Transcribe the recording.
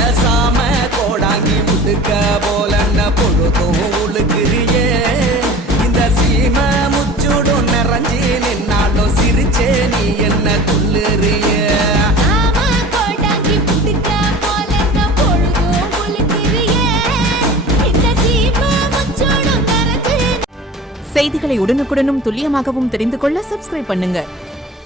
ஏசாம கோடாங்கி முட்டுக்க போலன்ன பொழுதும் உழுக்கிறியே இந்த சீம முச்சுடும் நிறைஞ்சி நின்னாலும் சிரிச்சே நீ என்ன துள்ளுறிய செய்திகளை உடனுக்குடனும் துல்லியமாகவும் தெரிந்து கொள்ள சப்ஸ்கிரைப் பண்ணுங்க.